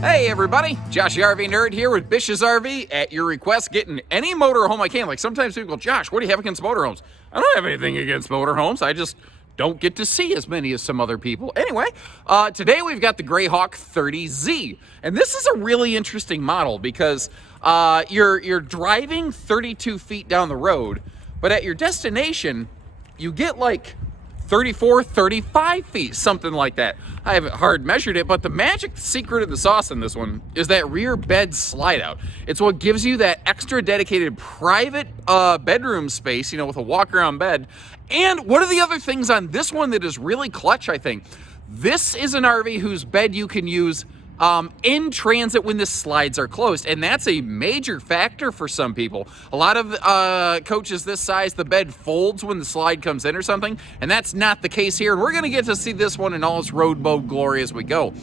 Hey everybody, Josh the RV Nerd here with Bish's RV at your request, getting any motorhome I can. Like sometimes people go, Josh, what do you have against motorhomes? I don't have anything against motorhomes. I just don't get to see as many as some other people. Anyway, today we've got the Greyhawk 30Z. And this is a really interesting model because you're driving 32 feet down the road, but at your destination, you get like 34, 35 feet, something like that. I haven't hard measured it, but the magic secret of the sauce in this one is that rear bed slide out. It's what gives you that extra dedicated private bedroom space, with a walk around bed. And one of the other things on this one that is really clutch, I think, this is an RV whose bed you can use in transit when the slides are closed, and that's a major factor for some people. A lot of coaches this size, the bed folds when the slide comes in or something, and that's not the case here, and we're going to get to see this one in all its road mode glory as we go.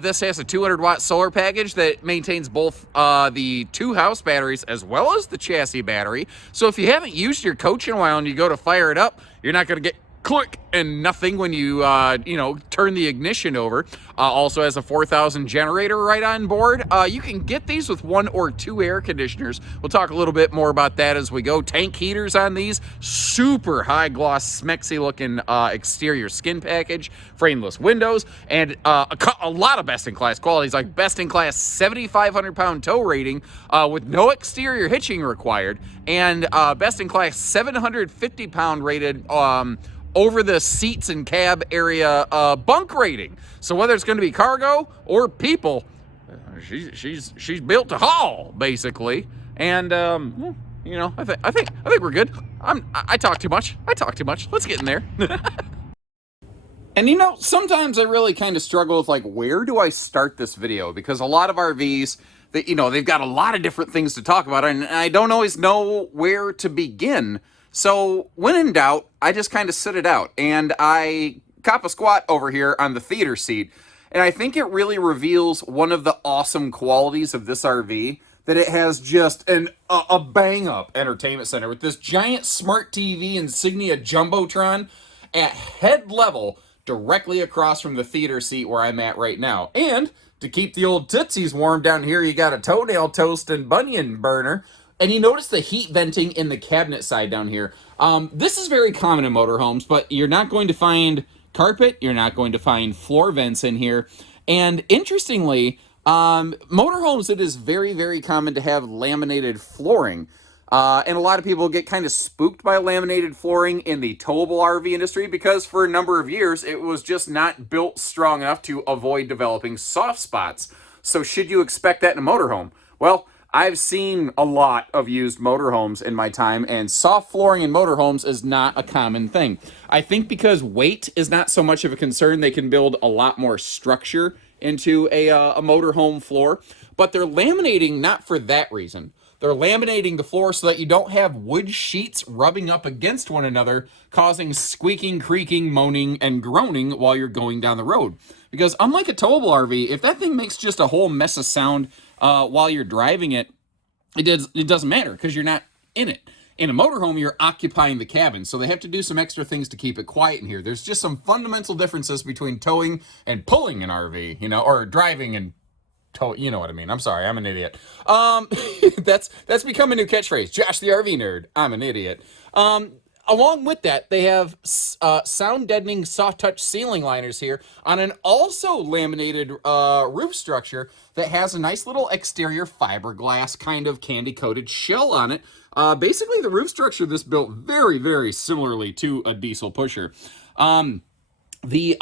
This has a 200-watt solar package that maintains both the 2 house batteries as well as the chassis battery, so if you haven't used your coach in a while and you go to fire it up, you're not going to get click and nothing when you turn the ignition over. Also has a 4,000 generator right on board. You can get these with 1 or 2 air conditioners. We'll talk a little bit more about that as we go. Tank heaters on these, super high gloss smexy looking exterior skin package, frameless windows, and a lot of best in class qualities, like best in class 7,500 pound tow rating with no exterior hitching required, and best in class 750 pound rated over the seats and cab area bunk rating. So whether it's going to be cargo or people, she's built to haul basically. And I think we're good. I talk too much. Let's get in there. And sometimes I really kind of struggle with like, where do I start this video? Because a lot of RVs, they've got a lot of different things to talk about, and I don't always know where to begin. So when in doubt, I just kind of sit it out, and I cop a squat over here on the theater seat, and I think it really reveals one of the awesome qualities of this RV, that it has just a bang-up entertainment center with this giant smart TV Insignia Jumbotron at head level directly across from the theater seat where I'm at right now. And to keep the old tootsies warm down here, you got a toenail toast and bunion burner. And you notice the heat venting in the cabinet side down here. This is very common in motorhomes, but you're not going to find carpet. You're not going to find floor vents in here. And interestingly, motorhomes, it is very, very common to have laminated flooring. And a lot of people get kind of spooked by laminated flooring in the towable RV industry because for a number of years, it was just not built strong enough to avoid developing soft spots. So should you expect that in a motorhome? Well, I've seen a lot of used motorhomes in my time, and soft flooring in motorhomes is not a common thing. I think because weight is not so much of a concern, they can build a lot more structure into a motorhome floor, but they're laminating not for that reason. They're laminating the floor so that you don't have wood sheets rubbing up against one another, causing squeaking, creaking, moaning, and groaning while you're going down the road. Because unlike a towable RV, if that thing makes just a whole mess of sound while you're driving it, it doesn't matter because you're not in it. In a motorhome, you're occupying the cabin, so they have to do some extra things to keep it quiet in here. There's just some fundamental differences between towing and pulling an RV, or driving and you know what I mean. I'm sorry, I'm an idiot. That's become a new catchphrase. Josh the RV Nerd, I'm an idiot. Along with that, they have sound deadening soft touch ceiling liners here on an also laminated roof structure that has a nice little exterior fiberglass kind of candy coated shell on it. Basically, the roof structure of this built very, very similarly to a diesel pusher. Even the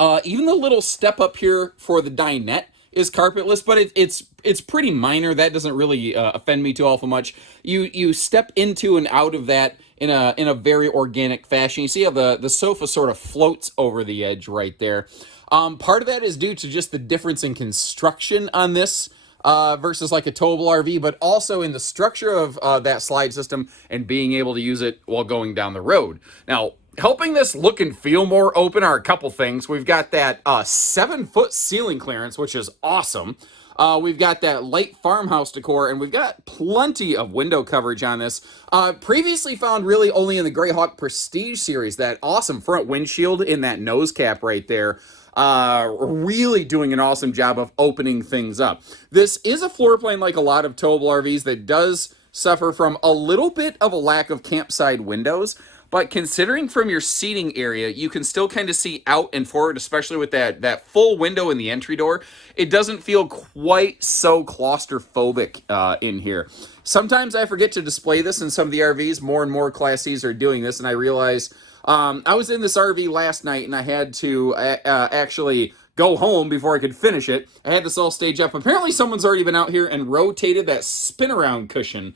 little step up here for the dinette is carpetless, but it's pretty minor. That doesn't really offend me too awful much. You step into and out of that in a very organic fashion. You see how the sofa sort of floats over the edge right there. Part of that is due to just the difference in construction on this versus like a towable RV, but also in the structure of that slide system and being able to use it while going down the road. Now, helping this look and feel more open are a couple things. We've got that 7-foot ceiling clearance, which is awesome. We've got that light farmhouse decor, and we've got plenty of window coverage on this. Previously found really only in the Greyhawk Prestige series, that awesome front windshield in that nose cap right there. Really doing an awesome job of opening things up. This is a floor plan like a lot of towable RVs that does suffer from a little bit of a lack of campside windows, but considering from your seating area, you can still kind of see out and forward, especially with that full window in the entry door. It doesn't feel quite so claustrophobic in here. Sometimes I forget to display this in some of the RVs. More and more Class Cs are doing this, and I realize I was in this RV last night, and I had to actually go home before I could finish it. I had this all staged up. Apparently someone's already been out here and rotated that spin-around cushion.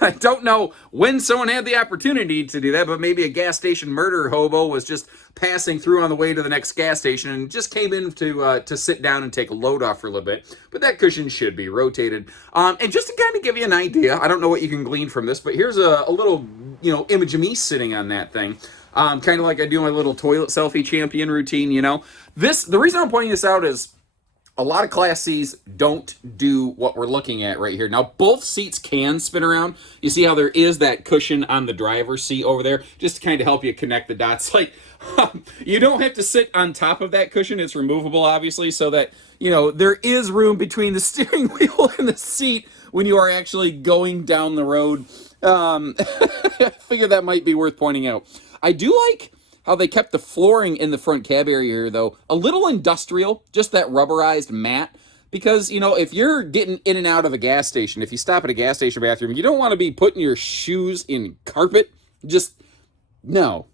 I don't know when someone had the opportunity to do that, but maybe a gas station murder hobo was just passing through on the way to the next gas station and just came in to sit down and take a load off for a little bit. But that cushion should be rotated. And just to kind of give you an idea, I don't know what you can glean from this, but here's a little, image of me sitting on that thing. Kind of like I do my little toilet selfie champion routine, The reason I'm pointing this out is a lot of Class Cs don't do what we're looking at right here. Now, both seats can spin around. You see how there is that cushion on the driver's seat over there, just to kind of help you connect the dots. Like, you don't have to sit on top of that cushion. It's removable, obviously, so that, there is room between the steering wheel and the seat when you are actually going down the road. I figure that might be worth pointing out. I do like how they kept the flooring in the front cab area here, though, a little industrial, just that rubberized mat. Because, if you're getting in and out of a gas station, if you stop at a gas station bathroom, you don't want to be putting your shoes in carpet. Just, no.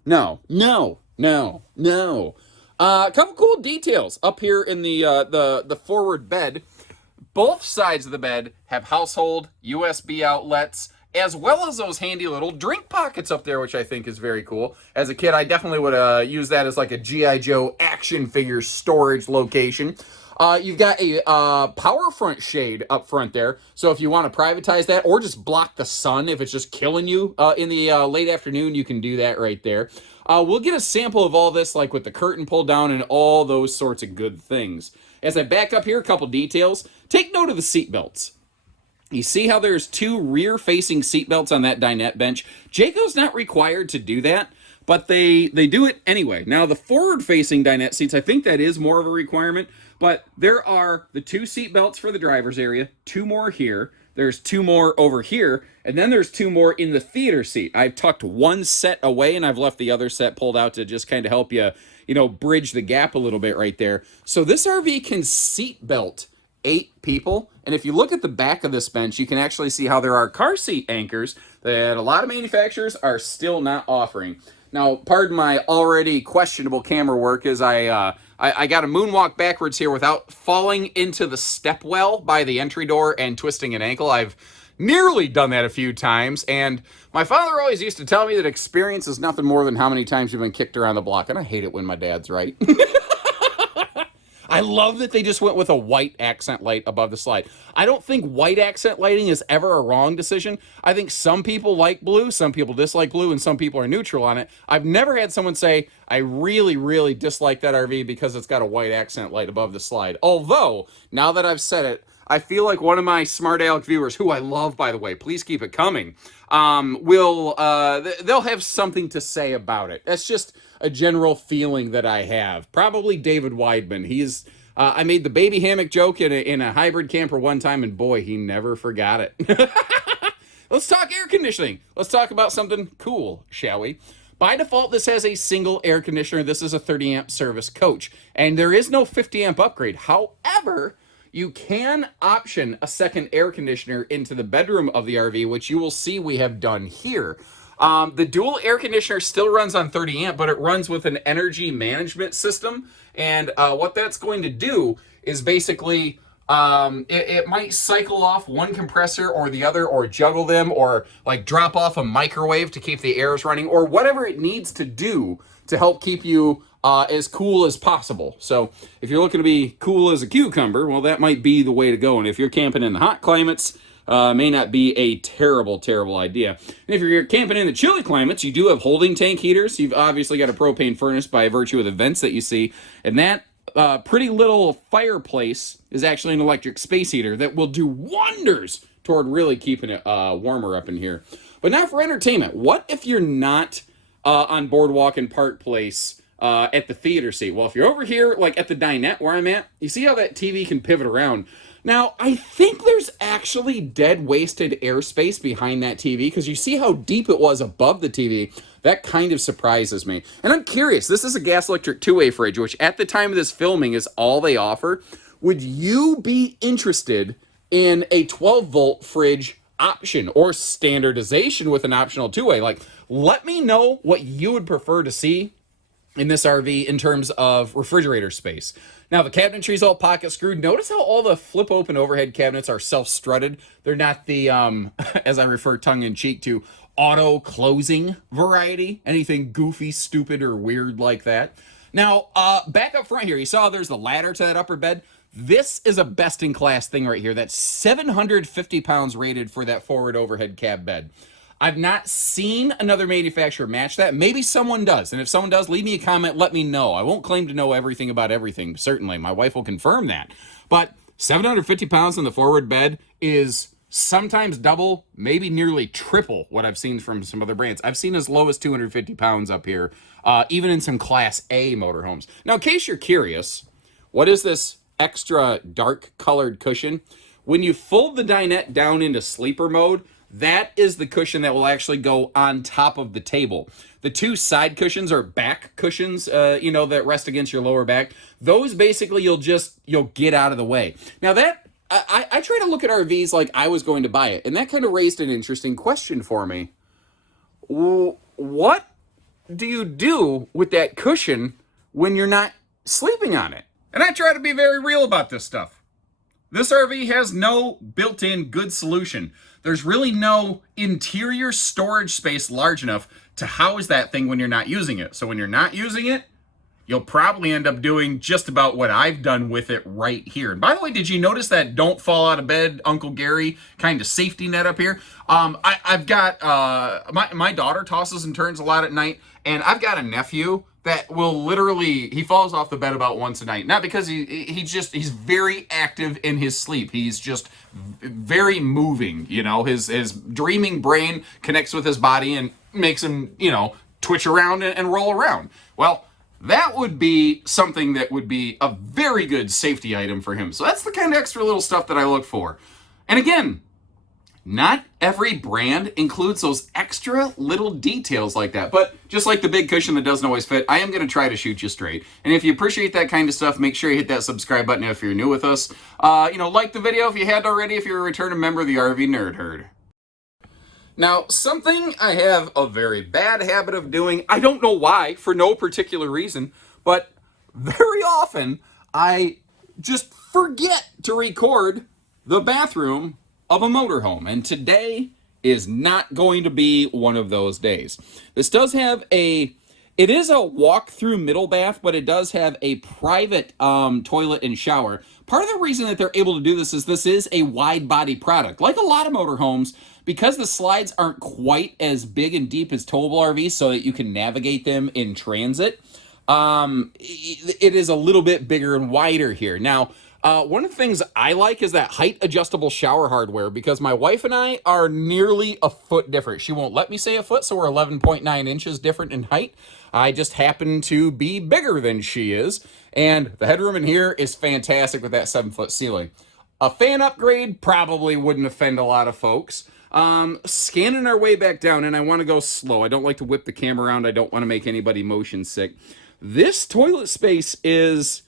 A couple cool details up here in the forward bed. Both sides of the bed have household USB outlets, as well as those handy little drink pockets up there, which I think is very cool. As a kid, I definitely would use that as like a G.I. Joe action figure storage location. You've got a power front shade up front there, so if you want to privatize that or just block the sun if it's just killing you in the late afternoon, you can do that right there. We'll get a sample of all this, like with the curtain pulled down and all those sorts of good things. As I back up here, a couple details. Take note of the seat belts. You see how there's two rear-facing seatbelts on that dinette bench? Jayco's not required to do that, but they do it anyway. Now, the forward-facing dinette seats, I think that is more of a requirement, but there are the two seatbelts for the driver's area, two more here, there's two more over here, and then there's two more in the theater seat. I've tucked one set away, and I've left the other set pulled out to just kind of help you, bridge the gap a little bit right there. So this RV can seatbelt 8 people. And if you look at the back of this bench, you can actually see how there are car seat anchors that a lot of manufacturers are still not offering. Now, pardon my already questionable camera work, as I got a moonwalk backwards here without falling into the step well by the entry door and twisting an ankle. I've nearly done that a few times, and my father always used to tell me that experience is nothing more than how many times you've been kicked around the block, and I hate it when my dad's right. I love that they just went with a white accent light above the slide. I don't think white accent lighting is ever a wrong decision. I think some people like blue, some people dislike blue, and some people are neutral on it. I've never had someone say, I really, really dislike that RV because it's got a white accent light above the slide. Although, now that I've said it, I feel like one of my smart aleck viewers, who I love, by the way, please keep it coming, they'll have something to say about it. That's just a general feeling that I have. Probably David Weidman. I made the baby hammock joke in a hybrid camper one time, and boy, he never forgot it. Let's talk air conditioning. Let's talk about something cool, shall we? By default, this has a single air conditioner. This is a 30 amp service coach, and there is no 50 amp upgrade. However, you can option a second air conditioner into the bedroom of the RV, which you will see we have done here. The dual air conditioner still runs on 30 amp, but it runs with an energy management system. And what that's going to do is basically, it might cycle off one compressor or the other, or juggle them, or like drop off a microwave to keep the airs running, or whatever it needs to do to help keep you as cool as possible. So if you're looking to be cool as a cucumber, well, that might be the way to go. And if you're camping in the hot climates, may not be a terrible, terrible idea. And if you're camping in the chilly climates, you do have holding tank heaters. You've obviously got a propane furnace by virtue of the vents that you see, and that pretty little fireplace is actually an electric space heater that will do wonders toward really keeping it warmer up in here. But now for entertainment. What if you're not on Boardwalk and Park Place at the theater seat? Well, if you're over here, like at the dinette where I'm at, you see how that TV can pivot around. Now, I think there's actually dead wasted airspace behind that TV because you see how deep it was above the TV. That kind of surprises me. And I'm curious, this is a gas electric two-way fridge, which at the time of this filming is all they offer. Would you be interested in a 12-volt fridge option or standardization with an optional two-way? Like, let me know what you would prefer to see in this RV in terms of refrigerator space. Now, the cabinetry is all pocket screwed. Notice how all the flip open overhead cabinets are self-strutted. They're not the, as I refer tongue-in-cheek to, auto closing variety. Anything goofy, stupid, or weird like that. Now, back up front here, you saw there's the ladder to that upper bed. This is a best-in-class thing right here. That's 750 pounds rated for that forward overhead cab bed. I've not seen another manufacturer match that. Maybe someone does. And if someone does, leave me a comment. Let me know. I won't claim to know everything about everything. Certainly, my wife will confirm that. But 750 pounds in the forward bed is sometimes double, maybe nearly triple what I've seen from some other brands. I've seen as low as 250 pounds up here, even in some Class A motorhomes. Now, in case you're curious, what is this extra dark colored cushion? When you fold the dinette down into sleeper mode, that is the cushion that will actually go on top of the table. The two side cushions are back cushions, that rest against your lower back. Those basically you'll get out of the way. Now that, I try to look at RVs like I was going to buy it, and that kind of raised an interesting question for me. What do you do with that cushion when you're not sleeping on it? And I try to be very real about this stuff. This RV has no built-in good solution. There's really no interior storage space large enough to house that thing when you're not using it. So when you're not using it, you'll probably end up doing just about what I've done with it right here. And by the way, did you notice that don't fall out of bed, Uncle Gary kind of safety net up here? I've got, my daughter tosses and turns a lot at night, and I've got a nephew that will literally, he falls off the bed about once a night. Not because he's very active in his sleep. He's just very moving, his dreaming brain connects with his body and makes him, twitch around and roll around. Well, that would be something that would be a very good safety item for him. So that's the kind of extra little stuff that I look for. And again, not every brand includes those extra little details like that. But just like the big cushion that doesn't always fit, I am going to try to shoot you straight. And if you appreciate that kind of stuff, make sure you hit that subscribe button if you're new with us. Like the video if you hadn't already, if you're a returning member of the RV Nerd Herd. Now, something I have a very bad habit of doing, I don't know why, for no particular reason, but very often I just forget to record the bathroom of a motorhome, and today is not going to be one of those days. This does have it is a walk-through middle bath, but it does have a private toilet and shower. Part of the reason that they're able to do this is a wide-body product. Like a lot of motorhomes, because the slides aren't quite as big and deep as towable RVs so that you can navigate them in transit, it is a little bit bigger and wider here. Now, one of the things I like is that height adjustable shower hardware, because my wife and I are nearly a foot different. She won't let me say a foot, so we're 11.9 inches different in height. I just happen to be bigger than she is, and the headroom in here is fantastic with that 7-foot ceiling. A fan upgrade probably wouldn't offend a lot of folks. Scanning our way back down, and I want to go slow. I don't like to whip the camera around. I don't want to make anybody motion sick. This toilet space is,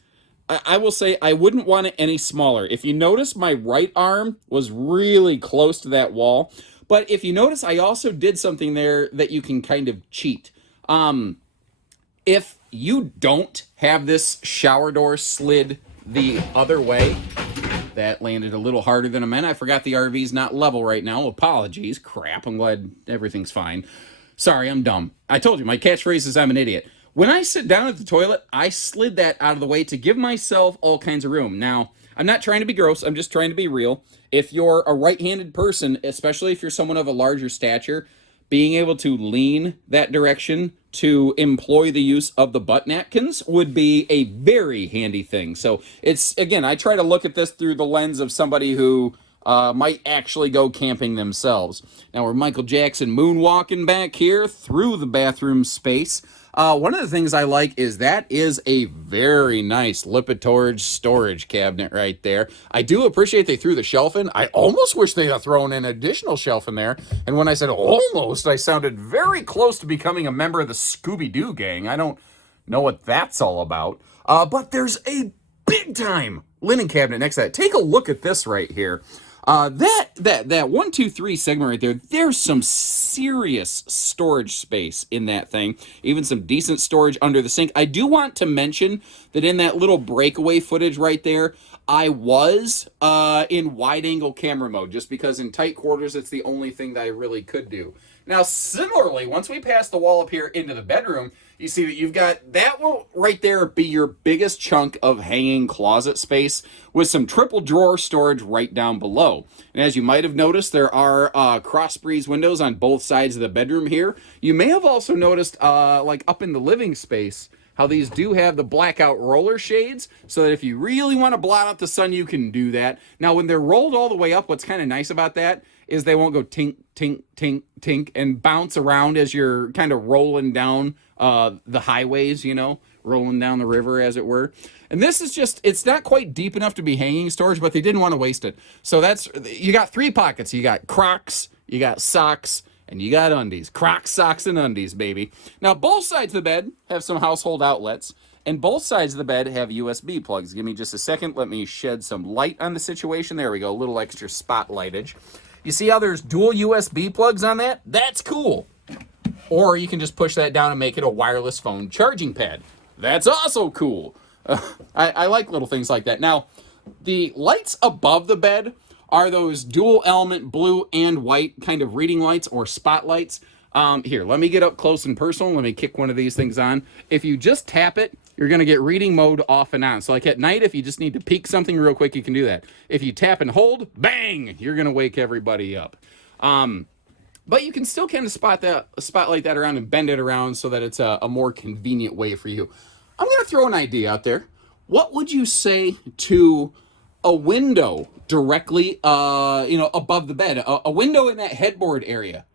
I will say, I wouldn't want it any smaller. If you notice, my right arm was really close to that wall. But if you notice, I also did something there that you can kind of cheat. If you don't have this shower door slid the other way, that landed a little harder than I meant. I forgot the RV's not level right now. Apologies. Crap. I'm glad everything's fine. Sorry, I'm dumb. I told you, my catchphrase is I'm an idiot. When I sit down at the toilet, I slid that out of the way to give myself all kinds of room. Now, I'm not trying to be gross. I'm just trying to be real. If you're a right-handed person, especially if you're someone of a larger stature, being able to lean that direction to employ the use of the butt napkins would be a very handy thing. So it's, again, I try to look at this through the lens of somebody who might actually go camping themselves. Now we're Michael Jackson moonwalking back here through the bathroom space. One of the things I like is that is a very nice Lipitorge storage cabinet right there. I do appreciate they threw the shelf in. I almost wish they had thrown an additional shelf in there. And when I said almost, I sounded very close to becoming a member of the Scooby-Doo gang. I don't know what that's all about. But there's a big time linen cabinet next to that. Take a look at this right here. That 1, 2, 3 segment right there, there's some serious storage space in that thing. Even some decent storage under the sink. I do want to mention that in that little breakaway footage right there, I was in wide angle camera mode, just because in tight quarters, it's the only thing that I really could do. Now, similarly, once we pass the wall up here into the bedroom, you see that you've got, that will right there be your biggest chunk of hanging closet space with some triple drawer storage right down below. And as you might have noticed, there are cross breeze windows on both sides of the bedroom here. You may have also noticed, like up in the living space, how these do have the blackout roller shades, so that if you really want to blot out the sun, you can do that. Now, when they're rolled all the way up, what's kind of nice about that is they won't go tink, tink, tink, tink, and bounce around as you're kind of rolling down the highways, you know, rolling down the river, as it were. And this is just, it's not quite deep enough to be hanging storage, but they didn't want to waste it. So that's, you got 3 pockets. You got Crocs, you got socks, and you got undies. Crocs, socks, and undies, baby. Now, both sides of the bed have some household outlets, and both sides of the bed have USB plugs. Give me just a second. Let me shed some light on the situation. There we go. A little extra spotlightage. You see how there's dual USB plugs on that? That's cool. Or you can just push that down and make it a wireless phone charging pad. That's also cool. I like little things like that. Now, the lights above the bed are those dual element blue and white kind of reading lights or spotlights. Here, let me get up close and personal. Let me kick one of these things on. If you just tap it, you're going to get reading mode off and on. So like at night, if you just need to peek something real quick, you can do that. If you tap and hold, bang, you're going to wake everybody up. But you can still kind of spotlight that around and bend it around so that it's a more convenient way for you. I'm going to throw an idea out there. What would you say to a window directly, above the bed, a window in that headboard area?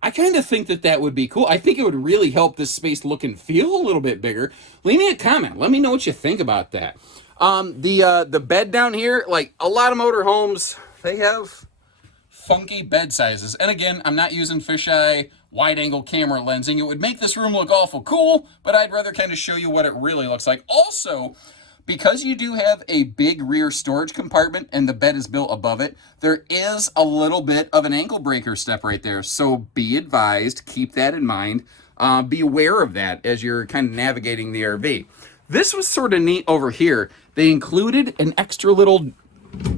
I kind of think that would be cool. I think it would really help this space look and feel a little bit bigger. Leave me a comment. Let me know what you think about that. The bed down here, like a lot of motorhomes, they have funky bed sizes. And again, I'm not using fisheye wide angle camera lensing. It would make this room look awful cool, but I'd rather kind of show you what it really looks like. Also, because you do have a big rear storage compartment and the bed is built above it, there is a little bit of an ankle breaker step right there. So be advised, keep that in mind. Be aware of that as you're kind of navigating the RV. This was sort of neat over here. They included an extra little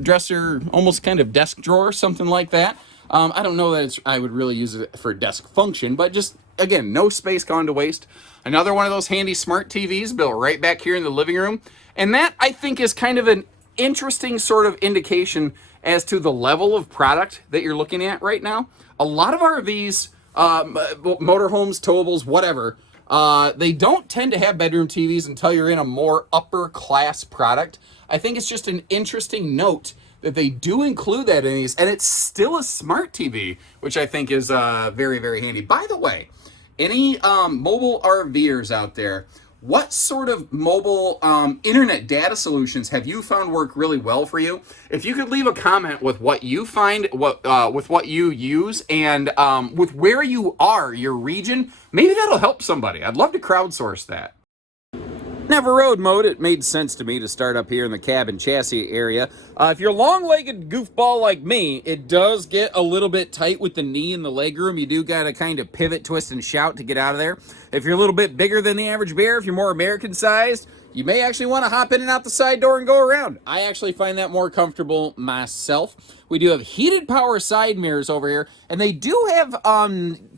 dresser, almost kind of desk drawer, something like that. I don't know that I would really use it for desk function, but just, again, no space gone to waste. Another one of those handy smart TVs built right back here in the living room. And that, I think, is kind of an interesting sort of indication as to the level of product that you're looking at right now. A lot of RVs, motorhomes, towables, whatever, they don't tend to have bedroom TVs until you're in a more upper class product. I think it's just an interesting note that they do include that in these, and it's still a smart TV, which I think is very, very handy. By the way, any mobile RVers out there, what sort of mobile internet data solutions have you found work really well for you? If you could leave a comment with what you find, with what you use, and with where you are, your region, maybe that'll help somebody. I'd love to crowdsource that. Now for road mode, it made sense to me to start up here in the cab and chassis area. If you're a long-legged goofball like me, it does get a little bit tight with the knee and the legroom. You do got to kind of pivot, twist, and shout to get out of there. If you're a little bit bigger than the average bear, if you're more American-sized, you may actually want to hop in and out the side door and go around. I actually find that more comfortable myself. We do have heated power side mirrors over here, and they do have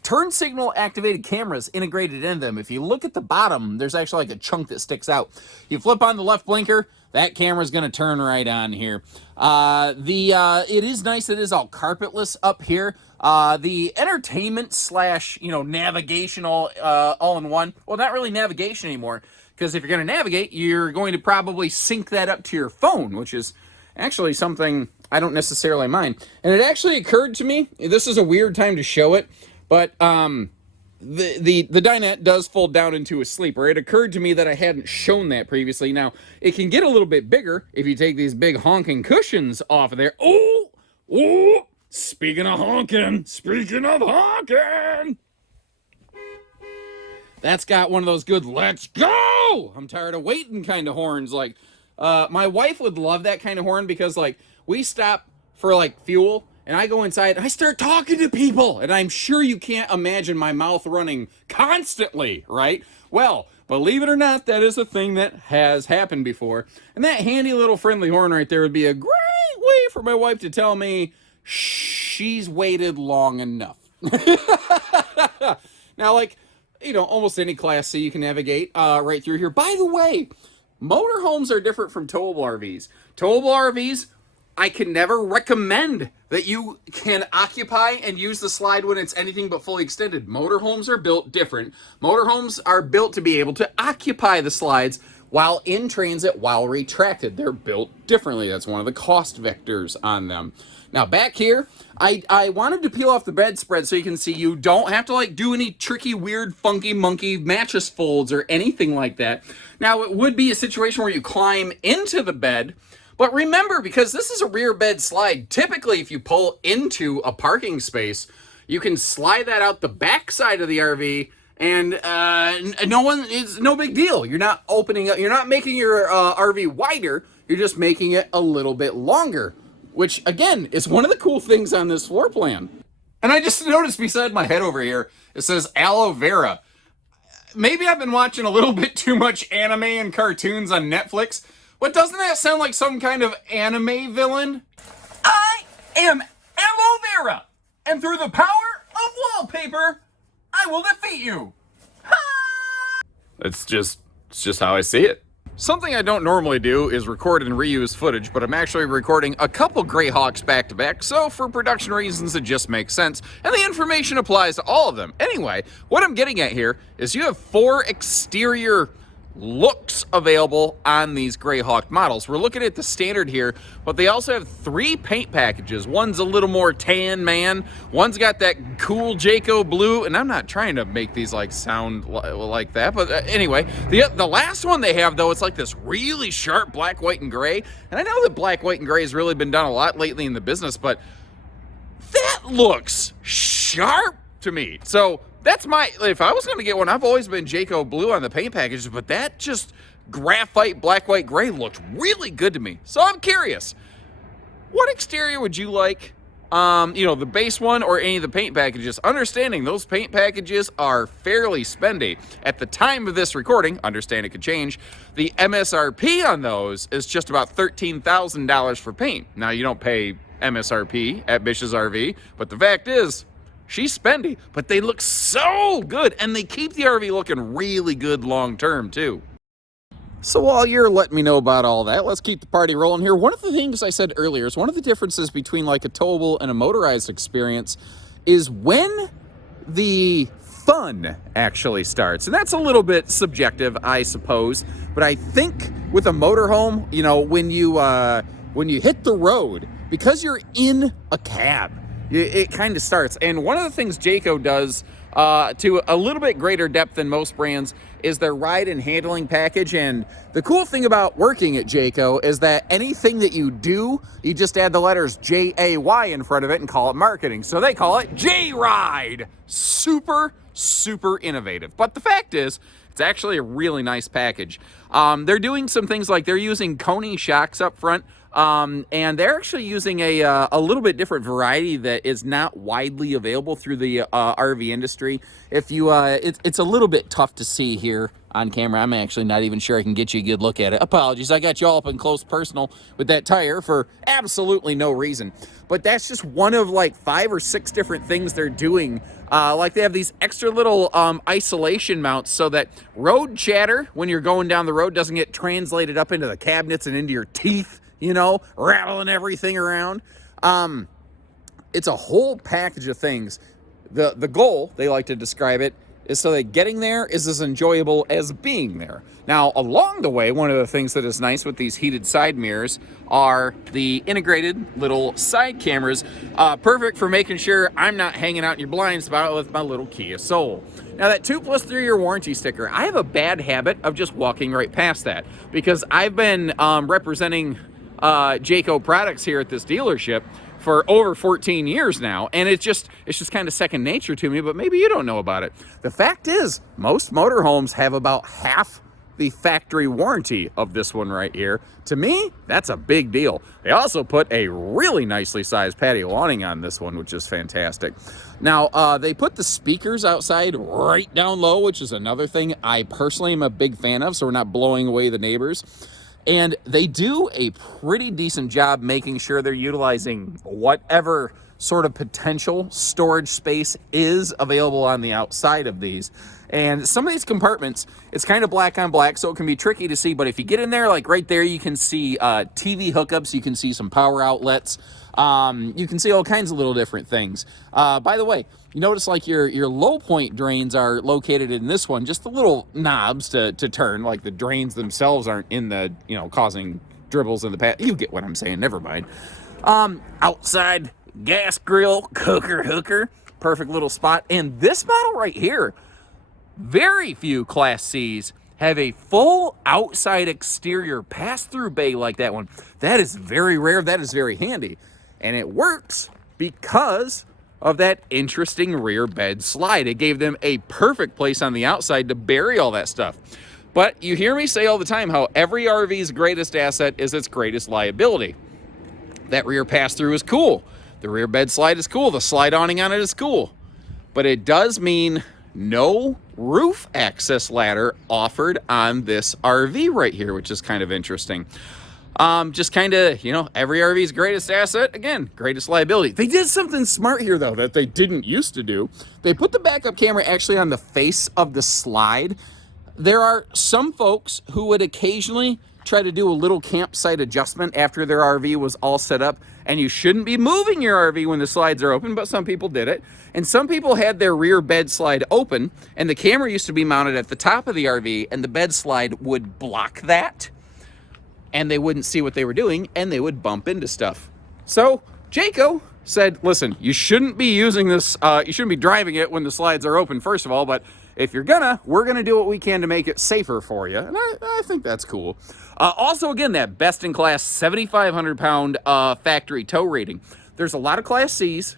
turn signal activated cameras integrated in them. If you look at the bottom, there's actually like a chunk that sticks out. You flip on the left blinker, that camera's going to turn right on here. It is nice that it is all carpetless up here. The entertainment slash, navigational all in one. Well, not really navigation anymore, because if you're going to navigate, you're going to probably sync that up to your phone, which is actually something I don't necessarily mind. And it actually occurred to me, this is a weird time to show it, but the dinette does fold down into a sleeper. It occurred to me that I hadn't shown that previously. Now, it can get a little bit bigger if you take these big honking cushions off of there. Oh! Speaking of honking, that's got one of those good let's go, I'm tired of waiting kind of horns. Like, my wife would love that kind of horn, because like we stop for like fuel and I go inside and I start talking to people, and I'm sure you can't imagine my mouth running constantly, right? Well, believe it or not, that is a thing that has happened before, and that handy little friendly horn right there would be a great way for my wife to tell me she's waited long enough. Now, like, almost any Class C you can navigate right through here. By the way, motorhomes are different from towable RVs. Towable RVs, I can never recommend that you can occupy and use the slide when it's anything but fully extended. Motorhomes are built different. Motorhomes are built to be able to occupy the slides while in transit, while retracted. They're built differently. That's one of the cost vectors on them. Now, back here, I wanted to peel off the bedspread so you can see you don't have to like do any tricky, weird, funky, monkey mattress folds or anything like that. Now, it would be a situation where you climb into the bed, but remember, because this is a rear bed slide, typically if you pull into a parking space, you can slide that out the back side of the RV, and it's no big deal. You're not opening up, you're not making your RV wider, you're just making it a little bit longer, which again is one of the cool things on this floor plan. And I just noticed beside my head over here, it says aloe vera. Maybe I've been watching a little bit too much anime and cartoons on Netflix, but doesn't that sound like some kind of anime villain? I am aloe vera, and through the power of wallpaper, I will defeat you. It's just how I see it. Something I don't normally do is record and reuse footage, but I'm actually recording a couple Greyhawks back to back, so for production reasons it just makes sense, and the information applies to all of them. Anyway, what I'm getting at here is you have 4 exterior looks available on these Greyhawk models. We're looking at the standard here, but they also have 3 paint packages. One's a little more tan man, one's got that cool Jayco blue, and I'm not trying to make these like sound like that, but anyway, the last one they have though, it's like this really sharp black, white, and gray, and I know that black, white, and gray has really been done a lot lately in the business, but that looks sharp to me. So that's if I was going to get one, I've always been Jayco blue on the paint packages, but that just graphite black, white, gray looked really good to me. So I'm curious, what exterior would you like? The base one or any of the paint packages? Understanding those paint packages are fairly spendy. At the time of this recording, understand it could change, the MSRP on those is just about $13,000 for paint. Now, you don't pay MSRP at Bish's RV, but the fact is, she's spendy, but they look so good, and they keep the RV looking really good long term too. So while you're letting me know about all that, let's keep the party rolling here. One of the things I said earlier is one of the differences between like a towable and a motorized experience is when the fun actually starts. And that's a little bit subjective, I suppose, but I think with a motorhome, when you hit the road, because you're in a cab, it kind of starts. And one of the things Jayco does to a little bit greater depth than most brands is their ride and handling package. And the cool thing about working at Jayco is that anything that you do, you just add the letters J-A-Y in front of it and call it marketing. So they call it J-Ride. Super, super innovative. But the fact is, it's actually a really nice package. They're doing some things like they're using Coney shocks up front. And they're actually using a little bit different variety that is not widely available through the RV industry. If you, it's a little bit tough to see here on camera. I'm actually not even sure I can get you a good look at it. Apologies, I got you all up and close personal with that tire for absolutely no reason. But that's just one of like 5 or 6 different things they're doing. Like they have these extra little isolation mounts so that road chatter when you're going down the road doesn't get translated up into the cabinets and into your teeth, rattling everything around. it's a whole package of things. The goal, they like to describe it, is so that getting there is as enjoyable as being there. Now, along the way, one of the things that is nice with these heated side mirrors are the integrated little side cameras, perfect for making sure I'm not hanging out in your blind spot with my little Kia Soul. Now, that 2+ 3 year warranty sticker, I have a bad habit of just walking right past that, because I've been representing Jayco products here at this dealership for over 14 years now, and it's just kind of second nature to me, but maybe you don't know about it. The fact is, most motorhomes have about half the factory warranty of this one right here. To me, that's a big deal. They also put a really nicely sized patio awning on this one, which is fantastic. Now, they put the speakers outside right down low, which is another thing I personally am a big fan of, so we're not blowing away the neighbors. And they do a pretty decent job making sure they're utilizing whatever sort of potential storage space is available on the outside of these. And some of these compartments, it's kind of black on black, so it can be tricky to see. But if you get in there, like right there, you can see TV hookups, you can see some power outlets, you can see all kinds of little different things. By the way, you notice like your low point drains are located in this one, just the little knobs to turn, like the drains themselves aren't in the, causing dribbles in the past. You get what I'm saying, never mind. Outside gas grill, cooker, hooker, perfect little spot. And this model right here, very few Class C's have a full outside exterior pass-through bay like that one. That is very rare, that is very handy. And it works because of that interesting rear bed slide. It gave them a perfect place on the outside to bury all that stuff. But you hear me say all the time how every RV's greatest asset is its greatest liability. That rear pass-through is cool. The rear bed slide is cool. The slide awning on it is cool. But it does mean no roof access ladder offered on this RV right here, which is kind of interesting. Just kind of, every RV's greatest asset, again, greatest liability. They did something smart here, though, that they didn't used to do. They put the backup camera actually on the face of the slide. There are some folks who would occasionally try to do a little campsite adjustment after their RV was all set up, and you shouldn't be moving your RV when the slides are open, but some people did it. And some people had their rear bed slide open, and the camera used to be mounted at the top of the RV, and the bed slide would block that, and they wouldn't see what they were doing, and they would bump into stuff. So Jayco said, listen, you shouldn't be using this, you shouldn't be driving it when the slides are open, first of all, but if you're we're gonna do what we can to make it safer for you. And I think that's cool. Also, again, that best-in-class 7,500-pound factory tow rating. There's a lot of Class C's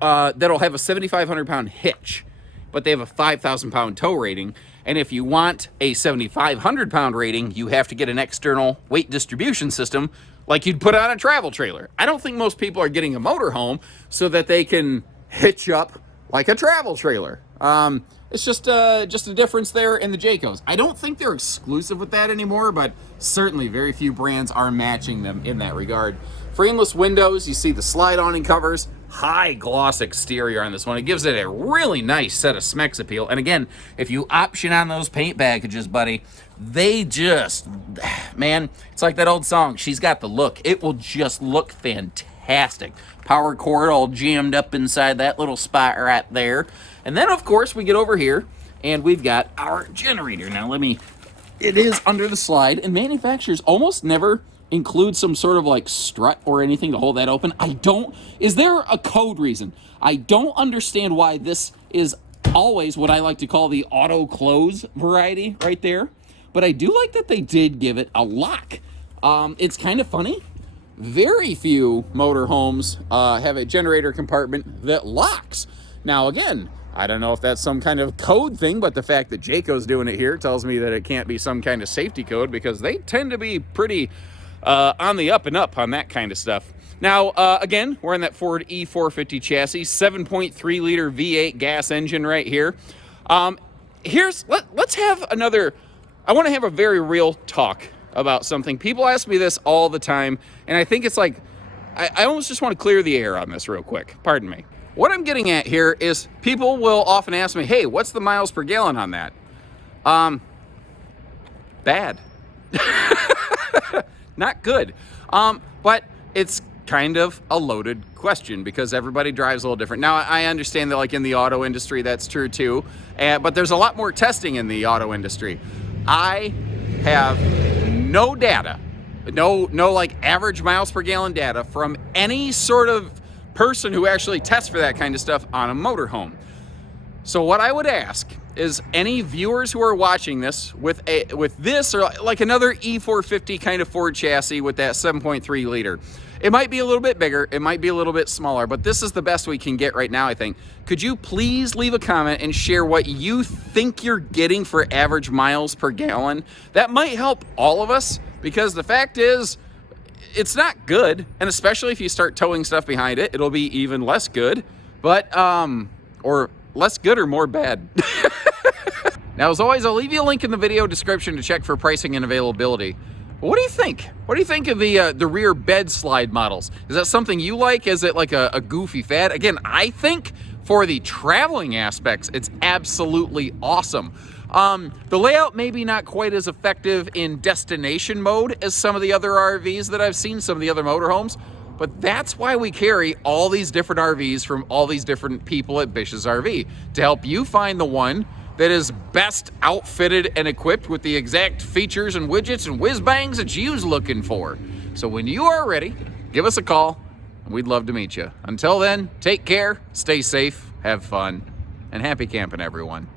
that'll have a 7,500-pound hitch, but they have a 5,000-pound tow rating. And if you want a 7,500-pound rating, you have to get an external weight distribution system like you'd put on a travel trailer. I don't think most people are getting a motorhome so that they can hitch up like a travel trailer. It's just a difference there in the Jaycos. I don't think they're exclusive with that anymore, but certainly very few brands are matching them in that regard. Frameless windows, you see the slide awning covers, high gloss exterior on this one. It gives it a really nice set of Smex appeal. And again, if you option on those paint packages, buddy, they just, man, it's like that old song, She's Got the Look. It will just look fantastic. Power cord all jammed up inside that little spot right there. And then, of course, we get over here, and we've got our generator. Now, it is under the slide, and manufacturers almost never include some sort of, like, strut or anything to hold that open. Is there a code reason? I don't understand why this is always what I like to call the auto-close variety right there. But I do like that they did give it a lock. It's kind of funny. Very few motorhomes have a generator compartment that locks. Now, again, I don't know if that's some kind of code thing, but the fact that Jayco's doing it here tells me that it can't be some kind of safety code, because they tend to be pretty on the up and up on that kind of stuff. Now, again, we're in that Ford E450 chassis, 7.3 liter V8 gas engine right here. Let's have another, I want to have a very real talk about something. People ask me this all the time, and I think it's like, I almost just want to clear the air on this real quick. Pardon me. What I'm getting at here is people will often ask me, hey, what's the miles per gallon on that? Bad. Not good. But it's kind of a loaded question because everybody drives a little different. Now, I understand that like in the auto industry, that's true too, but there's a lot more testing in the auto industry. I have no data, no like average miles per gallon data from any sort of person who actually tests for that kind of stuff on a motorhome. So what I would ask is any viewers who are watching this with this or like another E450 kind of Ford chassis with that 7.3 liter. It might be a little bit bigger, it might be a little bit smaller, but this is the best we can get right now, I think. Could you please leave a comment and share what you think you're getting for average miles per gallon? That might help all of us, because the fact is, it's not good, and especially if you start towing stuff behind it, it'll be even less good, but, or less good or more bad. Now, as always, I'll leave you a link in the video description to check for pricing and availability. What do you think? What do you think of the rear bed slide models? Is that something you like? Is it like a goofy fad? Again, I think for the traveling aspects, it's absolutely awesome. The layout may be not quite as effective in destination mode as some of the other RVs that I've seen, some of the other motorhomes, but that's why we carry all these different RVs from all these different people at Bish's RV, to help you find the one that is best outfitted and equipped with the exact features and widgets and whiz bangs that you's looking for. So when you are ready, give us a call, and we'd love to meet you. Until then, take care, stay safe, have fun, and happy camping, everyone.